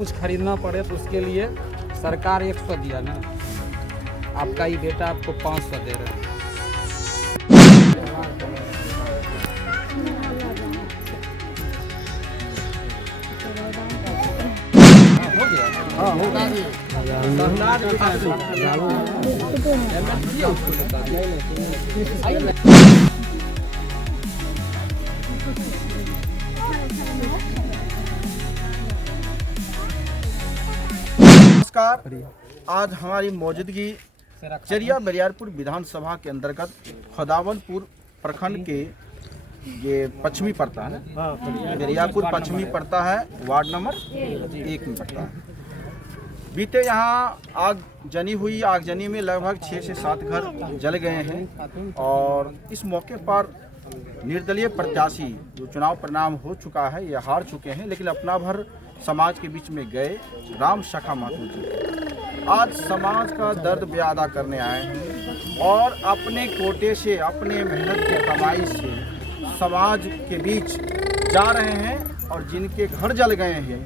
कुछ खरीदना पड़े तो उसके लिए सरकार 100 दिया ना, आपका ही बेटा आपको 500 दे रहे हैं। हाँ हो नमस्कार। आज हमारी मौजूदगी चरिया बरियारपुर विधानसभा के अंतर्गत खोदावनपुर प्रखंड के ये पश्चिमी पड़ता है ना, बरियारपुर पश्चिमी पड़ता है, वार्ड नंबर 1 में पड़ता है। बीते यहाँ आगजनी हुई। आगजनी में लगभग 6 से 7 घर जल गए हैं और इस मौके पर निर्दलीय प्रत्याशी जो चुनाव परिणाम हो चुका है, ये हार चुके हैं, लेकिन अपना भर समाज के बीच में गए राम शाखा महतो जी आज समाज का दर्द बयादा करने आए हैं और अपने कोटे से, अपने मेहनत की कमाई से समाज के बीच जा रहे हैं और जिनके घर जल गए हैं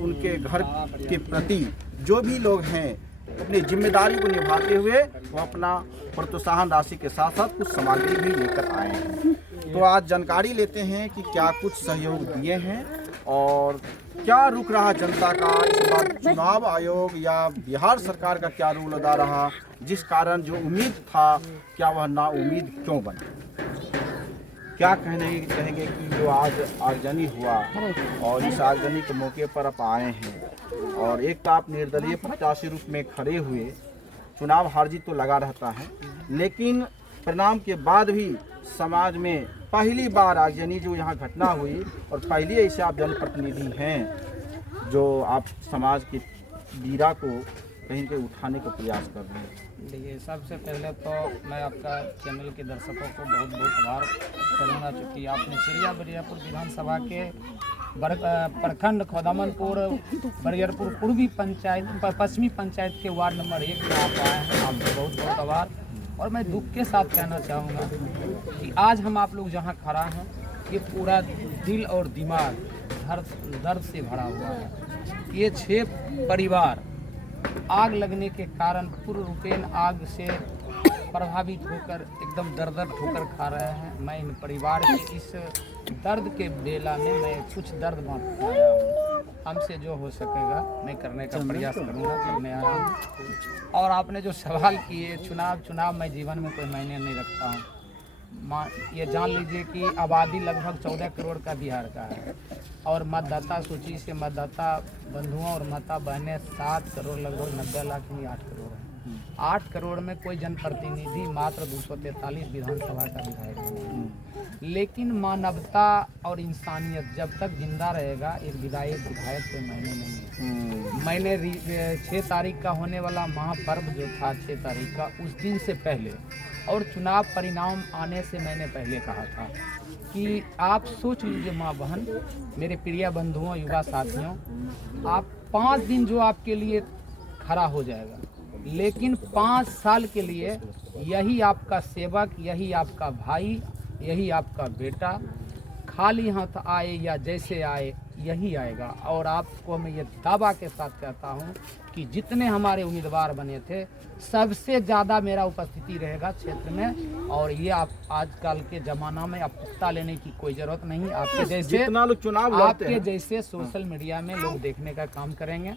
उनके घर के प्रति जो भी लोग हैं अपनी जिम्मेदारी को निभाते हुए वो अपना प्रोत्साहन राशि के साथ साथ कुछ सामग्री भी लेकर आए हैं। तो आज जानकारी लेते हैं कि क्या कुछ सहयोग दिए हैं और क्या रुक रहा जनता का इस बार चुनाव आयोग या बिहार सरकार का क्या रूल अदा रहा, जिस कारण जो उम्मीद था क्या वह नाउम्मीद क्यों बना। क्या कहेंगे कि जो आज आगजनी हुआ और इस आगजनी के मौके पर आप आए हैं और एक तो आप निर्दलीय प्रत्याशी रूप में खड़े हुए, चुनाव हार जीत तो लगा रहता है, लेकिन परिणाम के बाद भी समाज में पहली बार आगजनी जो यहाँ घटना हुई और पहली ऐसे आप जनप्रतिनिधि हैं जो आप समाज की पीड़ा को कहीं के उठाने का प्रयास कर रहे हैं। देखिए, सबसे पहले तो मैं आपका चैनल के दर्शकों को बहुत बहुत आभार करूँगा, चूँकि आपने चरिया बरियारपुर विधानसभा के प्रखंड खोदावनपुर बरियारपुर पूर्वी पंचायत पश्चिमी पंचायत के वार्ड नंबर 1 में आप आए हैं, आपको बहुत बहुत आभार। और मैं दुख के साथ कहना चाहूँगा कि आज हम आप लोग जहाँ खड़ा हैं ये पूरा दिल और दिमाग दर्द से भरा हुआ है। ये 6 परिवार आग लगने के कारण पूर्ण रूपेण आग से प्रभावित होकर एकदम दर ठोकर खा रहे हैं। मैं इन परिवार के इस दर्द के बेला में मैं कुछ दर्द बांट आया हूँ। हमसे जो हो सकेगा मैं करने का प्रयास करूँगा, करने आया हूँ। और आपने जो सवाल किए, चुनाव मैं जीवन में कोई मायने नहीं रखता हूँ। ये जान लीजिए कि आबादी लगभग 14 करोड़ का बिहार का है और मतदाता सूची से मतदाता बंधुओं और माता बहनें 7 करोड़ लगभग 90 लाख नहीं 8 करोड़ है। 8 करोड़ में कोई जनप्रतिनिधि मात्र 243 विधानसभा का विधायक है। लेकिन मानवता और इंसानियत जब तक जिंदा रहेगा एक विधायक कोई मायने नहीं है। मैंने 6 तारीख का होने वाला महापर्व जो था 6 तारीख का, उस दिन से पहले और चुनाव परिणाम आने से मैंने पहले कहा था कि आप सोच लीजिए माँ बहन, मेरे प्रिय बंधुओं, युवा साथियों, आप 5 दिन जो आपके लिए खड़ा हो जाएगा, लेकिन 5 साल के लिए यही आपका सेवक, यही आपका भाई, यही आपका बेटा खाली हाथ आए या जैसे आए यही आएगा। और आपको मैं ये दावा के साथ कहता हूँ कि जितने हमारे उम्मीदवार बने थे सबसे ज़्यादा मेरा उपस्थिति रहेगा क्षेत्र में। और ये आप आजकल के ज़माना में आप पुख्ता लेने की कोई ज़रूरत नहीं। आपके जैसे जितना लोग चुनाव लड़ते हैं, जैसे सोशल मीडिया में लोग देखने का काम करेंगे।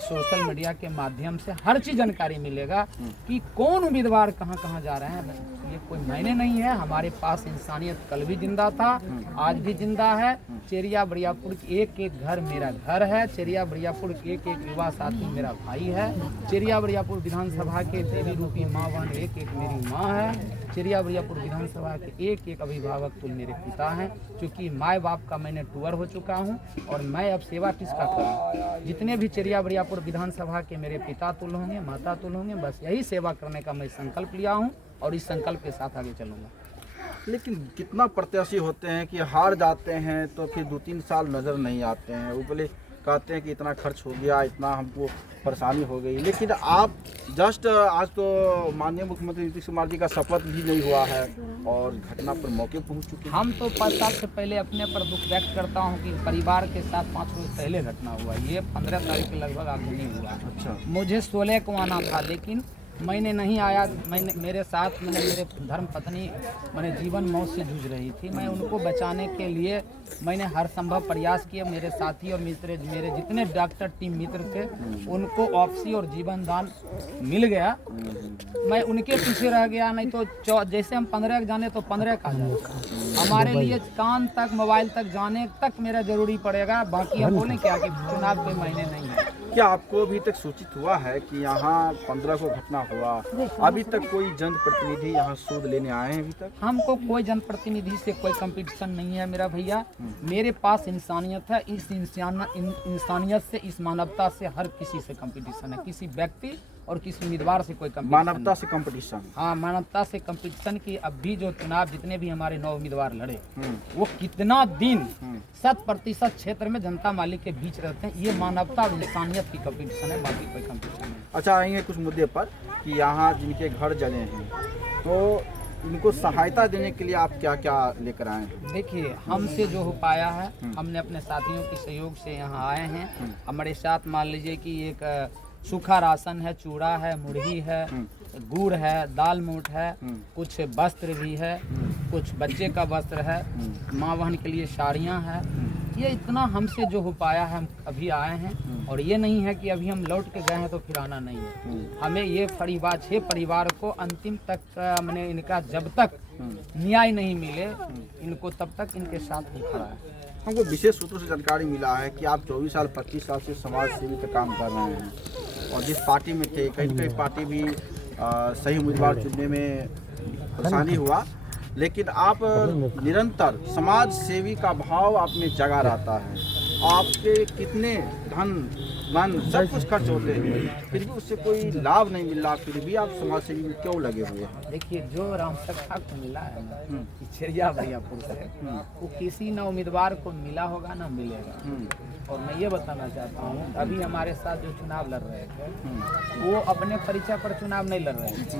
सोशल मीडिया के माध्यम से हर चीज़ जानकारी मिलेगा कि कौन उम्मीदवार कहाँ कहाँ जा रहे हैं। ये कोई मायने नहीं है। हमारे पास इंसानियत कल भी जिंदा था, आज भी जिंदा है। चरिया बरियारपुर एक घर मेरा घर है। चरिया बरियारपुर एक युवा साथी मेरा भाई है। चरिया बरियारपुर विधानसभा के देवी रूपी माँ बहन एक मेरी माँ है। चरिया बरियारपुर विधानसभा के एक अभिभावक तुल मेरे पिता हैं। क्योंकि माँ बाप का मैंने टूअर हो चुका हूँ और मैं अब सेवा किसका करूँ। जितने भी चरिया बरियारपुर विधानसभा के मेरे पिता तुल होंगे, माता तुल होंगे, बस यही सेवा करने का मैं संकल्प लिया हूँ और इस संकल्प के साथ आगे चलूँगा। लेकिन कितना प्रत्याशी होते हैं कि हार जाते हैं तो फिर 2-3 साल नज़र नहीं आते हैं। वो बोले कहते हैं कि इतना खर्च हो गया, इतना हमको परेशानी हो गई, लेकिन आप जस्ट आज तो माननीय मुख्यमंत्री नीतीश कुमार जी का शपथ भी नहीं हुआ है और घटना पर मौके पहुंच चुके हैं। हम तो 5 साल से पहले अपने पर दुख व्यक्त करता हूं कि परिवार के साथ 5 रोज पहले घटना हुआ, ये 15 तारीख के लगभग आगे नहीं हुआ। अच्छा, मुझे 16 को आना था, लेकिन मैंने नहीं आया। मेरे साथ मेरे धर्म पत्नी मैंने जीवन मौत से जूझ रही थी। मैं उनको बचाने के लिए मैंने हर संभव प्रयास किए। मेरे साथी और मित्र, मेरे जितने डॉक्टर टीम मित्र थे, उनको ऑप्सी और जीवन दान मिल गया। मैं उनके पीछे रह गया, नहीं तो जैसे हम 15 जाने तो 15 का जाए। हमारे लिए कान तक मोबाइल तक जाने तक मेरा जरूरी पड़ेगा। बाकी हम बोलें क्या कि चुनाव के महीने नहीं है। क्या आपको अभी तक सूचित हुआ है कि यहाँ 15 को घटना हुआ, अभी तक कोई जनप्रतिनिधि यहाँ सूद लेने आए हैं? अभी तक हमको कोई जनप्रतिनिधि से कोई कंपटीशन नहीं है मेरा भैया। मेरे पास इंसानियत है। इस इंसानियत से, इस मानवता से हर किसी से कंपटीशन है। किसी व्यक्ति और किसी उम्मीदवार से कोई कंपटीशन। मानवता से कंपटीशन? हाँ, मानवता से कंपटीशन की। अब भी जो चुनाव जितने भी हमारे 9 उम्मीदवार लड़े, वो कितना दिन 100% क्षेत्र में जनता मालिक के बीच रहते हैं। ये मानवता और इंसानियत की कंपटीशन है, बाकी कोई कंपटीशन नहीं। अच्छा, आएंगे कुछ मुद्दे पर कि यहाँ जिनके घर जले हैं तो इनको सहायता देने के लिए आप क्या क्या लेकर आए हैं? देखिए, हमसे जो हो पाया है, हमने अपने साथियों के सहयोग से यहाँ आए हैं। हमारे साथ मान लीजिए कि एक सूखा राशन है, चूड़ा है, मुरही है, गुड़ है, दाल मूठ है, कुछ वस्त्र भी है, कुछ बच्चे का वस्त्र है, माँ बहन के लिए साड़ियाँ हैं। ये इतना हमसे जो हो पाया है, हम अभी आए हैं। और ये नहीं है कि अभी हम लौट के गए हैं तो फिर आना नहीं है। हमें ये परिवार 6 परिवार को अंतिम तक मैंने इनका जब तक न्याय नहीं मिले, इनको तब तक इनके साथ ही खड़ा है। हमको विशेष सूत्रों से जानकारी मिला है कि आप 24 साल 25 साल से समाज सेवी का काम कर रहे हैं और जिस पार्टी में थे, कई पार्टी भी सही उम्मीदवार चुनने में परेशानी हुआ, लेकिन आप निरंतर समाज सेवी का भाव आप में जगा रहता है। आपके कितने धन मन सब कुछ खर्च होते हैं, फिर भी उससे कोई लाभ नहीं मिल रहा, फिर भी आप समाज सेवी में क्यों लगे हुए हैं? देखिए, जो राम सखा को मिला है ना चिड़िया भैयापुर से, वो किसी ना उम्मीदवार को मिला होगा ना मिलेगा। और मैं ये बताना चाहता हूँ, अभी हमारे साथ जो चुनाव लड़ रहे थे, वो अपने परिचय पर चुनाव नहीं लड़ रहे थे,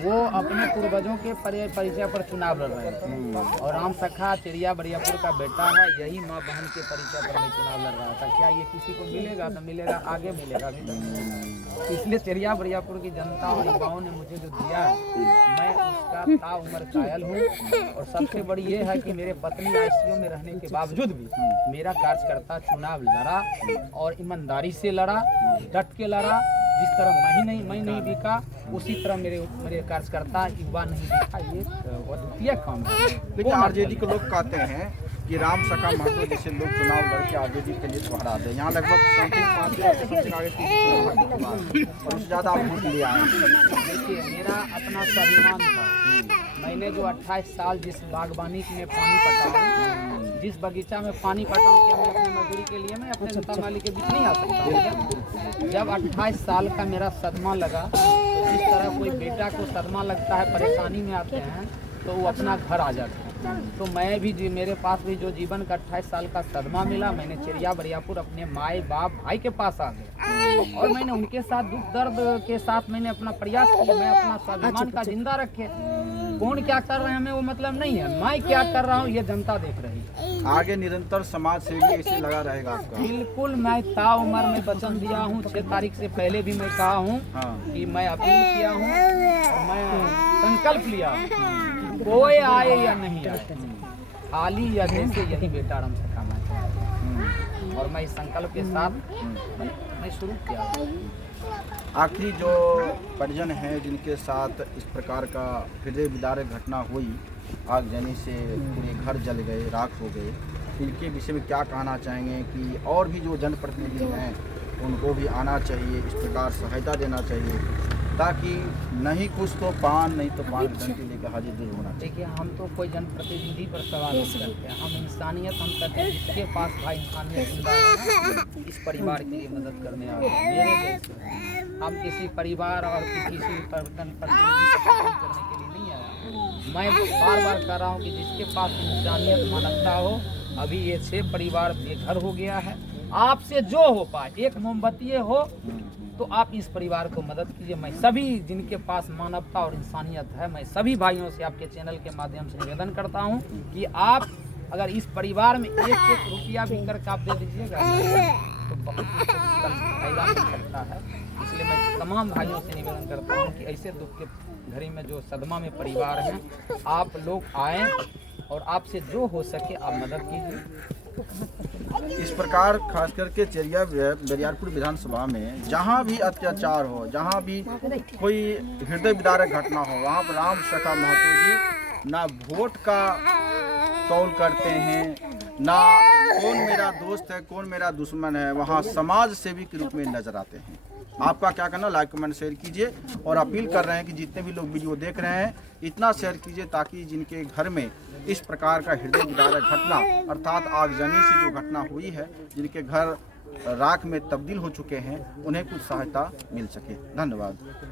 वो अपने पूर्वजों के परिचय पर चुनाव लड़ रहे थे। और राम सखा चिड़िया बरियापुर का बेटा है, यही माँ बहन के परिचय पर मैं चुनाव लड़ रहा था। क्या ये किसी को मिलेगा? तो मिलेगा, आगे मिलेगा अभी तक। इसलिए चिड़िया बरियापुर की जनता और युवाओं ने मुझे जो दिया है, मैं उसका ताउम्र कायल हूँ। और सबसे बड़ी ये है कि मेरे पत्नी आईसीयू में रहने के बावजूद भी मेरा कार्यकर्ता चुनाव लड़ा और ईमानदारी से लड़ा, डट के लड़ा। जिस तरह मैं नहीं बिका, उसी तरह मेरे कार्यकर्ता युवा नहीं बिका। ये अद्वितीय काम है। लेकिन आरजेडी के लोग कहते हैं कि राम सखा महतो जैसे लोग चुनाव लड़के आरजेडी के लिए तो हरा दे। यहाँ लगभग 5 और उससे ज़्यादा आप वोट लिए आए। देखिए, मेरा अपना स्वाभिमान था। मैंने जो 28 साल जिस बागवानी में पानी पटाऊं, जिस बगीचा में पानी पटाऊं, क्या मैं अपनी मजदूरी के लिए मैं अपने जनता मालिक के बीच नहीं आ सकता? जब 28 साल का मेरा सदमा लगा, तो जिस तरह कोई बेटा को सदमा लगता है, परेशानी में आते हैं, तो वो अपना घर आ जाता है। तो मैं भी मेरे पास भी जो जीवन का 28 साल का सदमा मिला, मैंने चिड़िया बरियापुर अपने माए बाप भाई के पास आ गया और मैंने उनके साथ दुख दर्द के साथ मैंने अपना प्रयास किया। मैं अपना स्वाभिमान का जिंदा रखे। कौन क्या कर रहे हैं हमें वो मतलब नहीं है, मैं क्या कर रहा हूँ ये जनता देख रही है। आगे निरंतर समाज सेवी ऐसे लगा रहेगा आपका? बिल्कुल, मैं ताउम्र में वचन दिया हूँ। 6 तारीख से पहले भी मैं कहा हूँ कि मैं अपील किया हूँ और मैं संकल्प लिया, कोई आए या नहीं आए, खाली या जैसे यही बेटा राम सखा मैं। और मैं इस संकल्प के साथ मैं शुरू किया। आखिरी जो परिजन हैं जिनके साथ इस प्रकार का हृदय विदारक घटना हुई, आगजनी से पूरे घर जल गए, राख हो गए, इनके विषय में क्या कहना चाहेंगे कि और भी जो जनप्रतिनिधि हैं उनको भी आना चाहिए, इस प्रकार सहायता देना चाहिए, ताकि नहीं कुछ तो पान, नहीं तो पान घंटी लेकर हाजिर जरूर होना चाहिए? देखिए, हम तो कोई जनप्रतिनिधि पर सवाल नहीं करते, हम इंसानियत हम करते हैं। जिसके पास भाई इंसानियत जिंदा है, इस परिवार के लिए मदद करने आ रहे हैं। मेरे जैसे हम किसी परिवार और किसी परिवर्तन प्रतिनिधि करने के लिए नहीं आया। मैं बार बार कह रहा हूँ कि जिसके पास इंसानियत मानवता हो, अभी ये 6 परिवार बेघर हो गया है। आपसे जो हो पाए, एक मोमबत्ती हो तो आप इस परिवार को मदद कीजिए। मैं सभी जिनके पास मानवता और इंसानियत है, मैं सभी भाइयों से आपके चैनल के माध्यम से निवेदन करता हूं कि आप अगर इस परिवार में एक एक रुपया भी करके आप दे दीजिएगा तो बहुत फायदा मिल सकता है। इसलिए मैं तमाम भाइयों से निवेदन करता हूं कि ऐसे दुख के घड़ी में जो सदमा में परिवार हैं, आप लोग आएँ और आपसे जो हो सके आप मदद कीजिए। इस प्रकार खास करके चेरिया बरियारपुर विधानसभा में जहाँ भी अत्याचार हो, जहाँ भी कोई हृदय विदारक घटना हो, वहाँ पर राम सखा महतो जी ना वोट का तौल करते हैं, ना कौन मेरा दोस्त है कौन मेरा दुश्मन है, वहाँ समाज सेवी के रूप में नजर आते हैं। आपका क्या करना, लाइक कमेंट शेयर कीजिए और अपील कर रहे हैं कि जितने भी लोग वीडियो देख रहे हैं इतना शेयर कीजिए ताकि जिनके घर में इस प्रकार का हृदय विदारक घटना अर्थात आगजनी से जो घटना हुई है, जिनके घर राख में तब्दील हो चुके हैं, उन्हें कुछ सहायता मिल सके। धन्यवाद।